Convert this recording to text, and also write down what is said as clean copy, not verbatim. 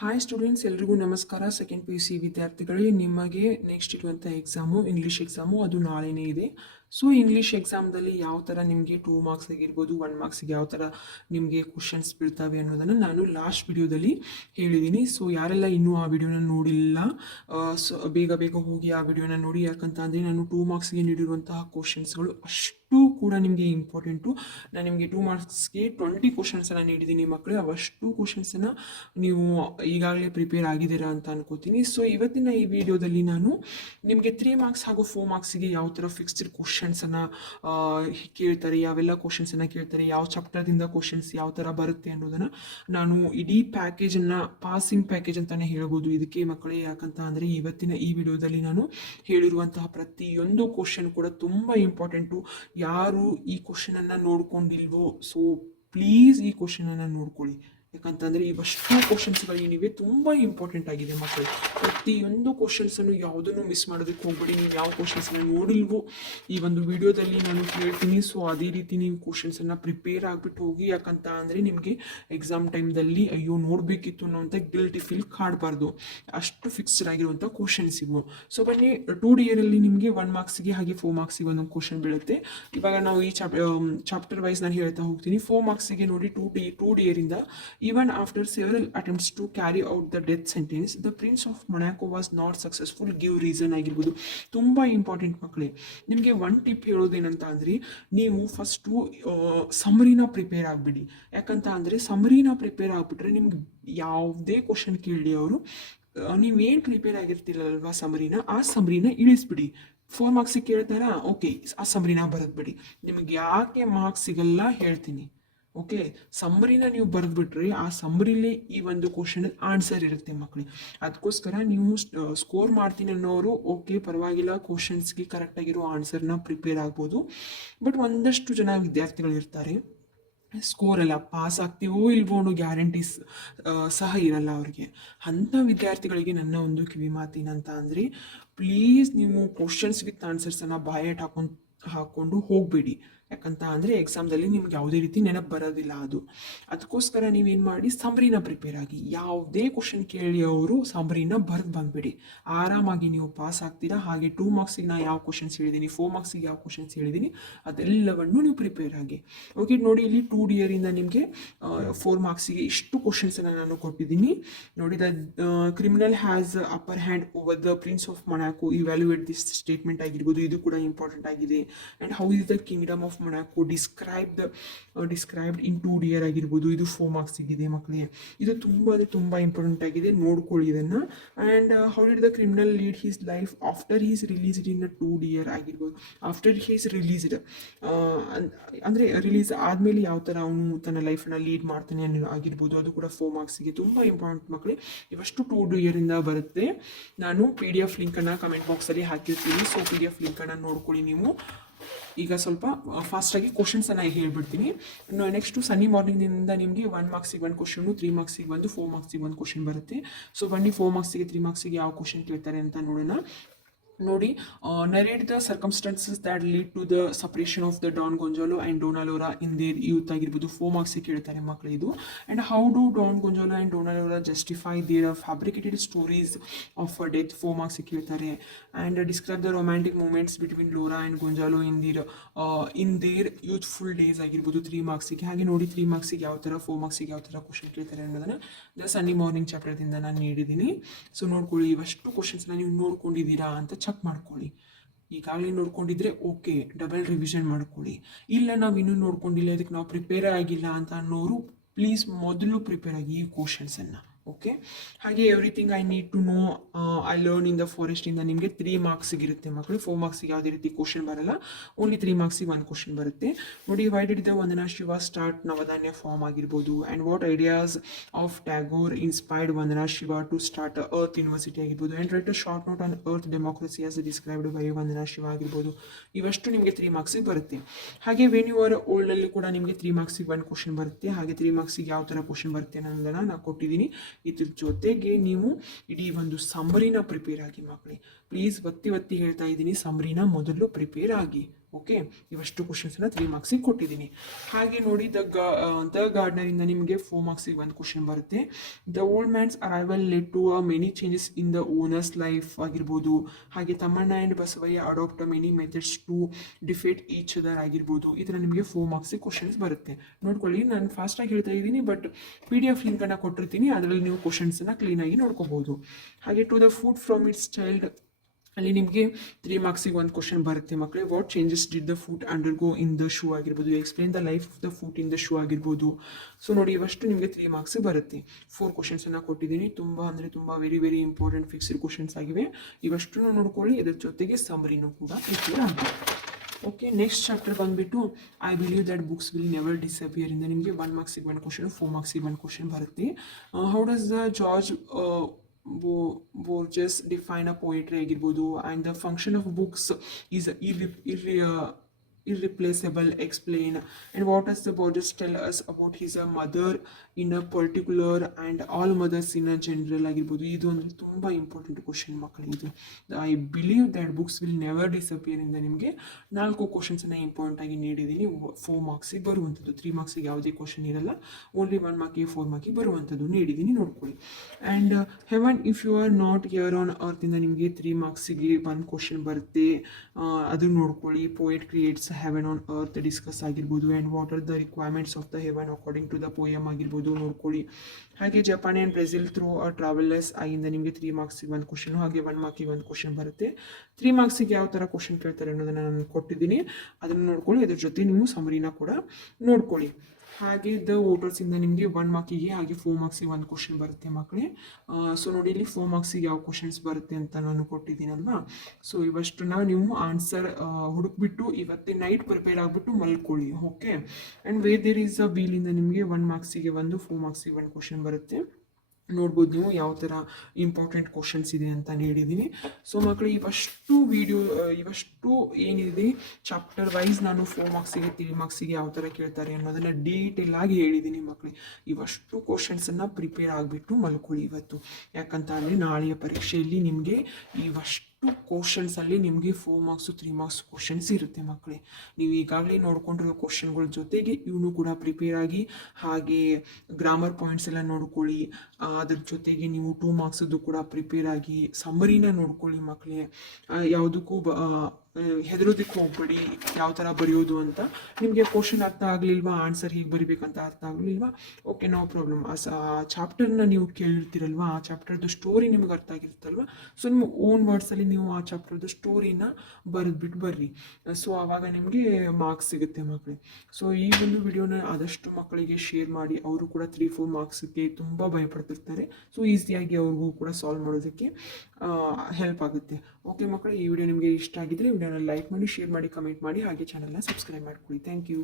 Hi students, ಎಲ್ರಿಗೂ ನಮಸ್ಕಾರ. Second P U C ವಿದ್ಯಾರ್ಥಿಗಳಿಗೆ ನಿಮಗೆ ನೆಕ್ಸ್ಟ್ ಇರುವಂಥ ಎಕ್ಸಾಮು ಇಂಗ್ಲೀಷ್ ಎಕ್ಸಾಮು, ಅದು ನಾಳೆನೇ ಇದೆ. ಸೊ ಇಂಗ್ಲೀಷ್ ಎಕ್ಸಾಮ್ದಲ್ಲಿ ಯಾವ ಥರ ನಿಮಗೆ 2 ಮಾರ್ಕ್ಸ್ ಆಗಿರ್ಬೋದು, 1 ಮಾರ್ಕ್ಸಿಗೆ ಯಾವ ಥರ ನಿಮಗೆ ಕ್ವಶನ್ಸ್ ಬೀಳ್ತವೆ ಅನ್ನೋದನ್ನು ನಾನು ಲಾಸ್ಟ್ ವಿಡಿಯೋದಲ್ಲಿ ಹೇಳಿದ್ದೀನಿ. ಸೊ ಯಾರೆಲ್ಲ ಇನ್ನೂ ಆ ವಿಡಿಯೋನ ನೋಡಿಲ್ಲ, ಸೊ ಬೇಗ ಬೇಗ ಹೋಗಿ ಆ ವಿಡಿಯೋನ ನೋಡಿ. ಯಾಕಂತ ಅಂದರೆ ನಾನು 2 ಮಾರ್ಕ್ಸ್ಗೆ ನೀಡಿರುವಂತಹ ಕ್ವಶನ್ಸ್ಗಳು ಅಷ್ಟು ಕೂಡ ನಿಮಗೆ ಇಂಪಾರ್ಟೆಂಟು. ನಾನು ನಿಮಗೆ 2 ಮಾರ್ಕ್ಸ್ಗೆ 20 ಕ್ವಶನ್ಸನ್ನು ನೀಡಿದ್ದೀನಿ ಮಕ್ಕಳೇ. ಅವಷ್ಟು ಕ್ವಶನ್ಸನ್ನು ನೀವು ಈಗಾಗಲೇ ಪ್ರಿಪೇರ್ ಆಗಿದ್ದೀರಾ ಅಂತ ಅನ್ಕೋತೀನಿ. ಸೊ ಇವತ್ತಿನ ಈ ವಿಡಿಯೋದಲ್ಲಿ ನಾನು ನಿಮಗೆ 3 ಮಾರ್ಕ್ಸ್ ಹಾಗೂ 4 ಮಾರ್ಕ್ಸಿಗೆ ಯಾವ ಥರ ಫಿಕ್ಸ್ಡ್ ಕ್ವಶನ್ಸನ್ನು ಕೇಳ್ತಾರೆ, ಯಾವೆಲ್ಲ ಕ್ವಶನ್ಸನ್ನು ಕೇಳ್ತಾರೆ, ಯಾವ ಚಾಪ್ಟರ್ದಿಂದ ಕ್ವಶನ್ಸ್ ಯಾವ ಥರ ಬರುತ್ತೆ ಅನ್ನೋದನ್ನು ನಾನು ಇಡೀ ಪ್ಯಾಕೇಜನ್ನು ಪಾಸಿಂಗ್ ಪ್ಯಾಕೇಜ್ ಅಂತಲೇ ಹೇಳ್ಬೋದು ಇದಕ್ಕೆ ಮಕ್ಕಳೇ. ಯಾಕಂತ ಅಂದರೆ ಇವತ್ತಿನ ಈ ವಿಡಿಯೋದಲ್ಲಿ ನಾನು ಹೇಳಿರುವಂತಹ ಪ್ರತಿಯೊಂದು ಕ್ವಶನ್ ಕೂಡ ತುಂಬ ಇಂಪಾರ್ಟೆಂಟು. ಯಾರು ಈ ಕ್ವಶನನ್ನು ನೋಡ್ಕೊಂಡಿಲ್ವೋ, ಸೊ ಪ್ಲೀಸ್ ಈ ಕ್ವಶನನ್ನು ನೋಡ್ಕೊಳ್ಳಿ. ಯಾಕಂತಂದರೆ ಇವಷ್ಟು ಕ್ವಶನ್ಸ್ಗಳೇನಿವೆ ತುಂಬ ಇಂಪಾರ್ಟೆಂಟ್ ಆಗಿದೆ ಮಕ್ಕಳು. ಪ್ರತಿಯೊಂದು ಕ್ವಶನ್ಸನ್ನು ಯಾವುದನ್ನು ಮಿಸ್ ಮಾಡೋದಕ್ಕೆ ಹೋಗ್ಬೇಡಿ. ನೀವು ಯಾವ ಕ್ವಶನ್ಸನ್ನು ನೋಡಿಲ್ವೋ ಈ ಒಂದು ವಿಡಿಯೋದಲ್ಲಿ ನಾನು ಹೇಳ್ತೀನಿ. ಸೊ ಅದೇ ರೀತಿ ನೀವು ಕ್ವಶನ್ಸನ್ನು ಪ್ರಿಪೇರ್ ಆಗಿಬಿಟ್ಟು ಹೋಗಿ. ಯಾಕಂತ ಅಂದರೆ ನಿಮಗೆ ಎಕ್ಸಾಮ್ ಟೈಮ್ದಲ್ಲಿ ಅಯ್ಯೋ ನೋಡಬೇಕಿತ್ತು ಅನ್ನೋಂಥ ಗಿಲ್ಟಿ ಫೀಲ್ ಕಾಡಬಾರ್ದು. ಅಷ್ಟು ಫಿಕ್ಸ್ಡ್ ಆಗಿರುವಂಥ ಕ್ವಶನ್ಸ್ ಇವು. ಸೊ ಬನ್ನಿ, 2D ಇಯರಲ್ಲಿ ನಿಮಗೆ 1 ಮಾರ್ಕ್ಸಿಗೆ ಹಾಗೆ 4 ಮಾರ್ಕ್ಸಿಗೆ ಒಂದೊಂದು ಕ್ವಶನ್ ಬೀಳುತ್ತೆ. ಇವಾಗ ನಾವು ಈ ಚಾಪ್ಟರ್ ವೈಸ್ ನಾನು ಹೇಳ್ತಾ ಹೋಗ್ತೀನಿ. 4 ಮಾರ್ಕ್ಸಿಗೆ ನೋಡಿ, 2D ಇಯರಿಂದ even after several attempts to carry out the death sentence, the Prince of Monaco was not successful. Give reason ಆಗಿರ್ಬೋದು. ತುಂಬ ಇಂಪಾರ್ಟೆಂಟ್ ಮಕ್ಕಳೇ. ನಿಮಗೆ 1 ಟಿಪ್ ಹೇಳೋದೇನಂತ ಅಂದರೆ, ನೀವು ಫಸ್ಟು ಸಮರಿನ ಪ್ರಿಪೇರ್ ಆಗಿಬಿಡಿ. ಯಾಕಂತ ಅಂದರೆ ಸಮರಿನ ಪ್ರಿಪೇರ್ ಆಗಿಬಿಟ್ರೆ ನಿಮ್ಗೆ ಯಾವುದೇ ಕ್ವಶನ್ ಕೇಳಿ ಅವರು ನೀವೇನು ಪ್ರಿಪೇರ್ ಆಗಿರ್ತೀರಲ್ವಾ ಸಮರಿನ, ಆ ಸಮರಿನ ಇಳಿಸ್ಬಿಡಿ. 4 ಮಾರ್ಕ್ಸಿಗೆ ಕೇಳ್ತಾರಾ, ಓಕೆ ಆ ಸಮರಿನ ಬರೆದ್ಬಿಡಿ. ನಿಮಗೆ ಯಾಕೆ ಮಾರ್ಕ್ಸ್ ಸಿಗಲ್ಲ ಹೇಳ್ತೀನಿ. ಓಕೆ, ಸಮ್ಮರಿನ ನೀವು ಬರೆದ್ಬಿಟ್ರೆ ಆ ಸಮ್ಮರಿಲೇ ಈ ಒಂದು ಕ್ವಶನ್ ಆನ್ಸರ್ ಇರುತ್ತೆ ಮಕ್ಕಳೇ. ಅದಕ್ಕೋಸ್ಕರ ನೀವು ಸ್ಕೋರ್ ಮಾಡ್ತೀನಿ ಅನ್ನೋರು ಓಕೆ ಪರವಾಗಿಲ್ಲ, ಕ್ವಶನ್ಸ್ಗೆ ಕರೆಕ್ಟಾಗಿರೋ ಆನ್ಸರ್ನ ಪ್ರಿಪೇರ್ ಆಗ್ಬೋದು. ಬಟ್ ಒಂದಷ್ಟು ಜನ ವಿದ್ಯಾರ್ಥಿಗಳು ಇರ್ತಾರೆ, ಸ್ಕೋರ್ ಎಲ್ಲ ಪಾಸ್ ಆಗ್ತೀವೋ ಇಲ್ವೋ ಅನ್ನೋ ಗ್ಯಾರಂಟೀಸ್ ಸಹ ಇರಲ್ಲ ಅವ್ರಿಗೆ. ಅಂಥ ವಿದ್ಯಾರ್ಥಿಗಳಿಗೆ ನನ್ನ ಒಂದು ಕಿವಿ ಮಾತಿನಂತ ಅಂದರೆ, ಪ್ಲೀಸ್ ನೀವು ಕ್ವಶನ್ಸ್ ವಿತ್ ಆನ್ಸರ್ಸನ್ನು ಬಾಯಟ್ ಹಾಕ್ಕೊಂಡು ಹೋಗಬೇಡಿ. ಯಾಕಂತ ಅಂದರೆ ಎಕ್ಸಾಮ್ದಲ್ಲಿ ನಿಮ್ಗೆ ಯಾವುದೇ ರೀತಿ ನೆನಪು ಬರೋದಿಲ್ಲ ಅದು. ಅದಕ್ಕೋಸ್ಕರ ನೀವೇನು ಮಾಡಿ, ಸಮರಿನ ಪ್ರಿಪೇರ್ ಆಗಿ. ಯಾವುದೇ ಕ್ವಶನ್ ಕೇಳಿ ಅವರು ಸಮರಿನ ಬರೆದು ಬಂದುಬಿಡಿ. ಆರಾಮಾಗಿ ನೀವು ಪಾಸ್ ಆಗ್ತೀರಾ. ಹಾಗೆ 2 ಮಾರ್ಕ್ಸಿಗೆ ನಾನು ಯಾವ ಕ್ವಶನ್ಸ್ ಹೇಳಿದ್ದೀನಿ, 4 ಮಾರ್ಕ್ಸಿಗೆ ಯಾವ ಕ್ವಶನ್ಸ್ ಹೇಳಿದ್ದೀನಿ, ಅದೆಲ್ಲವನ್ನು ನೀವು ಪ್ರಿಪೇರ್ ಆಗಿ. ಓಕೆ ನೋಡಿ, ಇಲ್ಲಿ 2D ಇಯರಿಂದ ನಿಮಗೆ 4 ಮಾರ್ಕ್ಸಿಗೆ ಇಷ್ಟು ಕ್ವಶನ್ಸನ್ನು ನಾನು ಕೊಟ್ಟಿದ್ದೀನಿ. ನೋಡಿ, the criminal has upper hand over the prince of Monaco, evaluate this statement ಆಗಿರ್ಬೋದು, ಇದು ಕೂಡ ಇಂಪಾರ್ಟೆಂಟ್ ಆಗಿದೆ. And how is the Kingdom of Monaco described in 2D year ಆಗಿರ್ಬೋದು, ಇದು 4 ಮಾರ್ಕ್ಸ್ ಇದೆ ಮಕ್ಕಳಿಗೆ. ಇದು ತುಂಬ ಇಂಪಾರ್ಟೆಂಟ್ ಆಗಿದೆ, ನೋಡ್ಕೊಳ್ಳಿ ಇದನ್ನು. And how did the criminal lead his life after his released in 2D year ಆಗಿರ್ಬೋದು. ಆಫ್ಟರ್ ಹೀಸ್ ರಿಲೀಸ್ಡ್ ಅಂದರೆ ರಿಲೀಸ್ ಆದಮೇಲೆ ಯಾವ ಥರ ಅವನು ತನ್ನ ಲೈಫನ್ನು ಲೀಡ್ ಮಾಡ್ತಾನೆ ಆಗಿರ್ಬೋದು, ಅದು ಕೂಡ 4 ಮಾರ್ಕ್ಸಿಗೆ ತುಂಬ ಇಂಪಾರ್ಟೆಂಟ್ ಮಕ್ಕಳೇ. ಇವಷ್ಟು 2D ಇಯರಿಂದ ಬರುತ್ತೆ. ನಾನು PDF ಲಿಂಕನ್ನು ಕಮೆಂಟ್ ಬಾಕ್ಸಲ್ಲಿ ಹಾಕಿರ್ತೀನಿ. ಸೊ PDF ಲಿಂಕನ್ನು ನೋಡ್ಕೊಳ್ಳಿ ನೀವು. ಈಗ ಸ್ವಲ್ಪ ಫಾಸ್ಟಾಗಿ ಕ್ವಶನ್ಸನ್ನು ಹೇಳ್ಬಿಡ್ತೀನಿ. ನೆಕ್ಸ್ಟು ಸನ್ನಿ ಮಾರ್ನಿಂಗ್ನಿಂದ ನಿಮಗೆ 1 ಮಾರ್ಕ್ಸಿಗೆ 1 ಕ್ವಶನು, 3 ಮಾರ್ಕ್ಸಿಗೆ 1, 4 ಮಾರ್ಕ್ಸಿಗೆ 1 ಕ್ವಶನ್ ಬರುತ್ತೆ. ಸೊ ಬನ್ನಿ 4 ಮಾರ್ಕ್ಸಿಗೆ 3 ಮಾರ್ಕ್ಸಿಗೆ ಯಾವ ಕ್ವಶನ್ ಕೇಳ್ತಾರೆ ಅಂತ ನೋಡೋಣ. ನೋಡಿ, narrate the circumstances that lead to the suppression of the Don Gonzalo and Dona Laura in their youth ಆಗಿರ್ಬೋದು. 4 ಮಾರ್ಕ್ಸಿಗೆ ಕೇಳ್ತಾರೆ ಮಕ್ಕಳು ಇದು. And how do Don Gonzalo and Dona Laura justify their fabricated stories of death. 4 ಮಾರ್ಕ್ಸಿಗೆ ಕೇಳ್ತಾರೆ. And describe the romantic moments between Laura and Gonzalo in their youthful days ಆಗಿರ್ಬೋದು. 3 ಮಾರ್ಕ್ಸಿಗೆ. ಹಾಗೆ ನೋಡಿ 3 ಮಾರ್ಕ್ಸಿಗೆ ಯಾವ ಥರ, 4 ಮಾರ್ಕ್ಸಿಗೆ ಯಾವ ಥರ ಕ್ವಶನ್ ಕೇಳ್ತಾರೆ ಅನ್ನೋದನ್ನು ದ ಸನ್ನಿ ಮಾರ್ನಿಂಗ್ ಚಾಪ್ಟರ್ದಿಂದ ನಾನು ನೀಡಿದ್ದೀನಿ. ಸೊ ನೋಡ್ಕೊಳ್ಳಿ, ಇವಷ್ಟು ಕ್ವಶನ್ಸ್ನ ನೀವು ನೋಡ್ಕೊಂಡಿದ್ದೀರಾ ಅಂತ ಚೆಕ್ ಮಾಡ್ಕೊಳ್ಳಿ. ಈಗಾಗಲೇ ನೋಡ್ಕೊಂಡಿದ್ರೆ ಓಕೆ, ಡಬಲ್ ರಿವಿಷನ್ ಮಾಡ್ಕೊಳ್ಳಿ. ಇಲ್ಲ ನಾವು ಇನ್ನೂ ನೋಡ್ಕೊಂಡಿಲ್ಲ, ಇದಕ್ಕೆ ನಾವು ಪ್ರಿಪೇರ್ ಆಗಿಲ್ಲ ಅಂತ ಅನ್ನೋರು ಪ್ಲೀಸ್ ಮೊದಲು ಪ್ರಿಪೇರ್ ಆಗಿ ಈ ಕ್ವಶನ್ಸನ್ನು. ಓಕೆ, ಹಾಗೆ everything I need to know I learn in the ಫಾರೆಸ್ಟಿಂದ ನಿಮಗೆ 3 ಮಾರ್ಕ್ಸಿಗೆ ಇರುತ್ತೆ ಮಕ್ಕಳು. 4 ಮಾರ್ಕ್ಸಿಗೆ ಯಾವುದೇ ರೀತಿ ಕ್ವಶನ್ ಬರಲ್ಲ, ಓನ್ಲಿ 3 ಮಾರ್ಕ್ಸಿಗೆ 1 ಕ್ವಶನ್ ಬರುತ್ತೆ. ನೋಡಿ, why did the Vandana Shiva start Navdanya farm ಆಗಿರ್ಬೋದು. And what ideas of Tagore inspired Vandana Shiva to start earth university ಆಗಿರ್ಬೋದು. And write a short note on earth democracy as described by Vandana Shiva ಆಗಿರ್ಬೋದು. ಇವಷ್ಟು ನಿಮಗೆ 3 ಮಾರ್ಕ್ಸಿಗೆ ಬರುತ್ತೆ. ಹಾಗೆ ವೆನ್ ಯು ಆರ್ ಓಲ್ಡಲ್ಲಿ ಕೂಡ ನಿಮಗೆ 3 ಮಾರ್ಕ್ಸಿಗೆ 1 ಕ್ವಶನ್ ಬರುತ್ತೆ. ಹಾಗೆ 3 ಮಾರ್ಕ್ಸಿಗೆ ಯಾವ ಥರ ಕ್ವಶನ್ ಬರುತ್ತೆ ಅನ್ನೋದನ್ನು ನಾನು ಕೊಟ್ಟಿದ್ದೀನಿ. ಇದ್ರ ಜೊತೆಗೆ ನೀವು ಇಡೀ ಒಂದು ಸಮ್ಮರಿನ ಪ್ರಿಪೇರ್ ಆಗಿ ಮಕ್ಕಳೇ. ಪ್ಲೀಸ್ ಒತ್ತಿ ಹೇಳ್ತಾ ಇದ್ದೀನಿ, ಸಮ್ಮರಿನ ಮೊದಲು ಪ್ರಿಪೇರ್ ಆಗಿ. ಓಕೆ, ಇವಷ್ಟು ಕ್ವಶನ್ಸ್ನ 3 ಮಾರ್ಕ್ಸಿಗೆ ಕೊಟ್ಟಿದ್ದೀನಿ. ಹಾಗೆ ನೋಡಿ ದ ಗಾರ್ಡ್ನರಿಂದ ನಿಮಗೆ 4 ಮಾರ್ಕ್ಸಿಗೆ ಒಂದು ಕ್ವಶನ್ ಬರುತ್ತೆ. The old man's arrival led to many changes in the owner's life ಆಗಿರ್ಬೋದು. ಹಾಗೆ Tammanna and Basavaiah adopt many methods to defeat each other ಆಗಿರ್ಬೋದು. ಈ ಥರ ನಿಮಗೆ 4 ಮಾರ್ಕ್ಸಿಗೆ ಕ್ವಶನ್ಸ್ ಬರುತ್ತೆ. ನೋಡ್ಕೊಳ್ಳಿ, ನಾನು ಫಾಸ್ಟಾಗಿ ಹೇಳ್ತಾ ಇದ್ದೀನಿ, ಬಟ್ PDF ಲಿಂಕನ್ನು ಕೊಟ್ಟಿರ್ತೀನಿ, ಅದರಲ್ಲಿ ನೀವು ಕ್ವಶನ್ಸನ್ನು ಕ್ಲೀನಾಗಿ ನೋಡ್ಕೋಬಹುದು. ಹಾಗೆ to the foot from its child, ಅಲ್ಲಿ ನಿಮಗೆ 3 ಮಾರ್ಕ್ಸಿಗೆ ಒಂದು ಕ್ವಶನ್ ಬರುತ್ತೆ ಮಕ್ಕಳೇ. What changes did the foot undergo in the shoe ಆಗಿರ್ಬೋದು, explain the life of the foot in the shoe ಆಗಿರ್ಬೋದು. ಸೊ ನೋಡಿ, ಇವಷ್ಟು ನಿಮಗೆ 3 ಮಾರ್ಕ್ಸಿಗೆ ಬರುತ್ತೆ. 4 ಕ್ವಶನ್ಸನ್ನು ಕೊಟ್ಟಿದ್ದೀನಿ. ತುಂಬ ಅಂದರೆ ತುಂಬ very very important fixed questions ಆಗಿವೆ. ಇವಷ್ಟು ನೋಡ್ಕೊಳ್ಳಿ, ಇದರ ಜೊತೆಗೆ ಸಮರಿನೂ ಕೂಡ ಪ್ರಿಪೇರ್ ಆಗಿದೆ. ಓಕೆ, ನೆಕ್ಸ್ಟ್ ಚಾಪ್ಟರ್ ಬಂದುಬಿಟ್ಟು I believe that books will never disappear ಇಂದ ನಿಮಗೆ 1 ಮಾರ್ಕ್ಸಿಗೆ ಒಂದು ಕ್ವಶನ್, 4 ಮಾರ್ಕ್ಸಿಗೆ ಒಂದು ಕ್ವಶನ್ ಬರುತ್ತೆ. How does the George Borges define a poetry ಆಗಿರ್ಬೋದು, and the function of books is irreplaceable, explain, and what does the Borges tell us about his mother in a particular and all mothers in a general ಆಗಿರ್ಬೋದು. ಇದು ಅಂದರೆ ತುಂಬ important question ಮಕ್ಕಳು. ಇದು I believe that books will never disappear ಇಂದ ನಿಮಗೆ 4 ಕ್ವಶನ್ಸನ್ನು important ಆಗಿ ನೀಡಿದ್ದೀನಿ. 4 ಮಾರ್ಕ್ಸಿಗೆ ಬರುವಂಥದ್ದು, 3 ಮಾರ್ಕ್ಸಿಗೆ ಯಾವುದೇ ಕ್ವಶನ್ ಇರಲ್ಲ, ಓನ್ಲಿ 1 ಮಾರ್ಕಿಗೆ 4 ಮಾರ್ಕಿಗೆ ಬರುವಂಥದ್ದು ನೀಡಿದ್ದೀನಿ, ನೋಡ್ಕೊಳ್ಳಿ. And heaven if you are not here on earth ಇಂದ ನಿಮಗೆ 3 ಮಾರ್ಕ್ಸಿಗೆ 1 ಕ್ವಶನ್ ಬರುತ್ತೆ, ಅದು ನೋಡ್ಕೊಳ್ಳಿ. Poet creates heaven on earth discuss ಆಗಿರ್ಬೋದು. And what are the requirements of the heaven according to the poem ಆಗಿರ್ಬೋದು, ನೋಡ್ಕೊಳ್ಳಿ. ಹಾಗೆ Japan and Brazil through a traveller's ಆಗಿಂದ ನಿಮಗೆ 3 ಮಾರ್ಕ್ಸಿಗೆ ಒಂದು ಕ್ವಶನ್, ಹಾಗೆ 1 ಮಾರ್ಕಿಗೆ ಒಂದು ಕ್ವಶನ್ ಬರುತ್ತೆ. 3 ಮಾರ್ಕ್ಸಿಗೆ ಯಾವ ಥರ ಕ್ವಶನ್ ಕೇಳ್ತಾರೆ ಅನ್ನೋದನ್ನು ನಾನು ಕೊಟ್ಟಿದ್ದೀನಿ, ಅದನ್ನು ನೋಡ್ಕೊಳ್ಳಿ. ಅದ್ರ ಜೊತೆ ನೀವು ಸಮರಿನ ಕೂಡ ನೋಡ್ಕೊಳ್ಳಿ. ಹಾಗೆ ದ ವೋಟರ್ಸಿಂದ ನಿಮಗೆ 1 ಮಾರ್ಕಿಗೆ ಹಾಗೆ 4 ಮಾರ್ಕ್ಸಿಗೆ ಒಂದು ಕ್ವಶನ್ ಬರುತ್ತೆ ಮಕ್ಕಳೇ. ಸೊ ನೋಡಿ, ಇಲ್ಲಿ 4 ಮಾರ್ಕ್ಸಿಗೆ ಯಾವ ಕ್ವಶನ್ಸ್ ಬರುತ್ತೆ ಅಂತ ನಾನು ಕೊಟ್ಟಿದ್ದೀನಲ್ವಾ. ಸೊ ಇವಷ್ಟನ್ನ ನೀವು ಆನ್ಸರ್ ಹುಡುಕ್ಬಿಟ್ಟು ಇವತ್ತೇ ನೈಟ್ ಪ್ರಿಪೇರ್ ಆಗಿಬಿಟ್ಟು ಮಲ್ಕೊಳ್ಳಿ. Okay, and where there is a ವೀಲಿಂದ ನಿಮಗೆ 1 ಮಾರ್ಕ್ಸಿಗೆ ಒಂದು, 4 ಮಾರ್ಕ್ಸಿಗೆ ಒಂದು ಕ್ವಶನ್ ಬರುತ್ತೆ. ನೋಡ್ಬೋದು ನೀವು ಯಾವ ಥರ ಇಂಪಾರ್ಟೆಂಟ್ ಕ್ವಶನ್ಸ್ ಇದೆ ಅಂತ ನೀಡಿದ್ದೀನಿ. ಸೊ ಮಕ್ಕಳು, ಇವಷ್ಟು ಏನಿದೆ ಚಾಪ್ಟರ್ ವೈಸ್ ನಾನು 4 ಮಾರ್ಕ್ಸಿಗೆ 3 ಮಾರ್ಕ್ಸಿಗೆ ಯಾವ ಥರ ಕೇಳ್ತಾರೆ ಅನ್ನೋದನ್ನು ಡೀಟೇಲ್ ಆಗಿ ಹೇಳಿದ್ದೀನಿ ಮಕ್ಕಳು. ಇವಷ್ಟು ಕ್ವಶನ್ಸನ್ನು ಪ್ರಿಪೇರ್ ಆಗಿಬಿಟ್ಟು ಮಲ್ಕೊಳ್ಳಿ ಇವತ್ತು. ಯಾಕಂತ ಅಂದರೆ ನಾಳೆಯ ಪರೀಕ್ಷೆಯಲ್ಲಿ ನಿಮಗೆ ಇವಷ್ಟು ಕ್ವಶನ್ಸಲ್ಲಿ ನಿಮಗೆ 4 ಮಾರ್ಕ್ಸು 3 ಮಾರ್ಕ್ಸ್ ಕ್ವಶನ್ಸ್ ಇರುತ್ತೆ ಮಕ್ಕಳೇ. ನೀವು ಈಗಾಗಲೇ ನೋಡ್ಕೊಂಡಿರೋ ಕ್ವಶನ್ಗಳ ಜೊತೆಗೆ ಇವನು ಕೂಡ ಪ್ರಿಪೇರ್ ಆಗಿ, ಹಾಗೆ ಗ್ರಾಮರ್ ಪಾಯಿಂಟ್ಸ್ ಎಲ್ಲ ನೋಡ್ಕೊಳ್ಳಿ. ಅದ್ರ ಜೊತೆಗೆ ನೀವು 2 ಮಾರ್ಕ್ಸದ್ದು ಕೂಡ ಪ್ರಿಪೇರ್ ಆಗಿ ಸಮ್ಮರಿನ ನೋಡ್ಕೊಳ್ಳಿ ಮಕ್ಕಳೇ. ಯಾವುದಕ್ಕೂ ಹೆದರೋದಕ್ಕೆ ಹೋಗ್ಬೇಡಿ, ಯಾವ ಥರ ಬರೆಯೋದು ಅಂತ. ನಿಮಗೆ ಕ್ವಶನ್ ಅರ್ಥ ಆಗಲಿಲ್ವಾ, ಆನ್ಸರ್ ಹೀಗೆ ಬರಿಬೇಕಂತ ಅರ್ಥ ಆಗಲಿಲ್ವಾ, ಓಕೆ, ನೋ ಪ್ರಾಬ್ಲಮ್. ಆ ಚಾಪ್ಟರ್ನ ನೀವು ಕೇಳಿರ್ತೀರಲ್ವ, ಆ ಚಾಪ್ಟರ್ದು ಸ್ಟೋರಿ ನಿಮ್ಗೆ ಅರ್ಥ ಆಗಿರುತ್ತಲ್ವ. ಸೊ ನಿಮ್ಮ ಓನ್ ವರ್ಡ್ಸಲ್ಲಿ ನೀವು ಆ ಚಾಪ್ಟರ್ದು ಸ್ಟೋರಿನ ಬರೆದ್ಬಿಟ್ಟು ಬರ್ರಿ. ಸೊ ಆವಾಗ ನಿಮಗೆ ಮಾರ್ಕ್ಸ್ ಸಿಗುತ್ತೆ ಮಕ್ಕಳೇ. ಸೊ ಈ ಒಂದು ವಿಡಿಯೋನ ಆದಷ್ಟು ಮಕ್ಕಳಿಗೆ ಶೇರ್ ಮಾಡಿ. ಅವರು ಕೂಡ 3-4 ಮಾರ್ಕ್ಸ್ಗೆ ತುಂಬ ಭಯಪಡ್ತಿರ್ತಾರೆ. ಸೊ ಈಸಿಯಾಗಿ ಅವ್ರಿಗೂ ಕೂಡ ಸಾಲ್ವ್ ಮಾಡೋದಕ್ಕೆ ಹೆಲ್ಪ್ ಆಗುತ್ತೆ. ಓಕೆ ಮಕ್ಕಳು, ಈ ವಿಡಿಯೋ ನಿಮಗೆ ಇಷ್ಟ ಆಗಿದ್ರೆ ವಿಡಿಯೋನ ಲೈಕ್ ಮಾಡಿ, ಶೇರ್ ಮಾಡಿ, ಕಮೆಂಟ್ ಮಾಡಿ, ಹಾಗೆ ಚಾನಲ್ನ ಸಬ್ಸ್ಕ್ರೈಬ್ ಮಾಡ್ಕೊಳ್ಳಿ. Thank you.